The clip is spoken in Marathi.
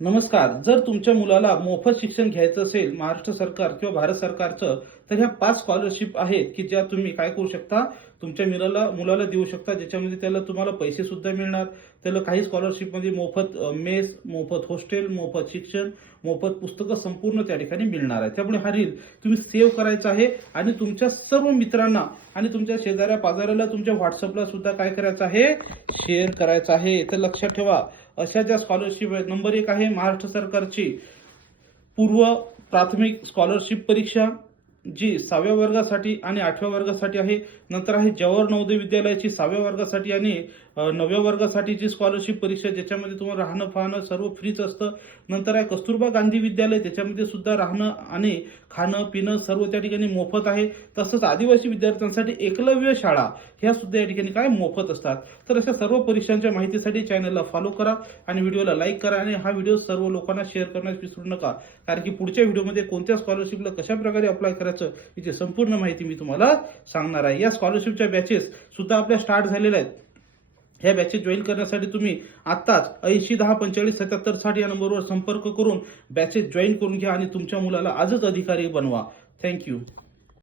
नमस्कार. जर तुमच्या मुलाला मोफत शिक्षण घ्यायचं असेल महाराष्ट्र सरकार किंवा भारत सरकारचं, तर ह्या 5 स्कॉलरशिप आहेत की ज्या तुम्ही काय करू शकता, तुमच्या मुलाला देऊ शकता, ज्याच्यामध्ये तुम्हाला पैसे सुद्धा मिळणार. त्याला काही स्कॉलरशिपमध्ये मोफत मेस, मोफत हॉस्टेल, मोफत शिक्षण, मोफत पुस्तकं संपूर्ण त्या ठिकाणी मिळणार आहे. त्यामुळे हा रील तुम्ही सेव्ह करायचा आहे आणि तुमच्या सर्व मित्रांना आणि तुमच्या शेजाऱ्या पाजाऱ्याला तुमच्या व्हॉट्सअपला सुद्धा काय करायचं आहे, शेअर करायचं आहे. तर लक्षात ठेवा, अशा ज्या स्कॉलरशिप आहेत, नंबर 1 आहे महाराष्ट्र सरकारची पूर्व प्राथमिक स्कॉलरशिप परीक्षा, जी 6व्या वर्गासाठी आणि 8व्या वर्गासाठी आहे. नंतर आहे जवाहर नवोदय विद्यालयाची 6व्या वर्गासाठी आणि 9व्या वर्गासाठीची स्कॉलरशिप परीक्षा, ज्याच्यामध्ये तुम्हाला राहणं फाहणं सर्व फ्रीच असतं. नंतर आहे कस्तुरबा गांधी विद्यालय, त्याच्यामध्ये सुद्धा राहणं आणि खाणं पिणं सर्व त्या ठिकाणी मोफत आहे. तसंच आदिवासी विद्यार्थ्यांसाठी एकलव्य शाळा ह्या सुद्धा या ठिकाणी काय मोफत असतात. तर अशा सर्व परीक्षांच्या माहितीसाठी चॅनलला फॉलो करा आणि व्हिडिओला लाईक करा आणि हा व्हिडिओ सर्व लोकांना शेअर करण्यास विसरू नका, कारण की पुढच्या व्हिडिओमध्ये कोणत्या स्कॉलरशिपला कशा प्रकारे अप्लाय करायचं याची संपूर्ण माहिती मी तुम्हाला सांगणार आहे. या स्कॉलरशिपच्या बॅचेस सुद्धा आपल्या स्टार्ट झालेल्या आहेत. ह्या बॅचेस जॉईन करण्यासाठी तुम्ही आत्ताच 80 10 45 77 या नंबरवर संपर्क करून बॅचेस जॉईन करून घ्या आणि तुमच्या मुलाला आजच अधिकारी बनवा. थँक्यू.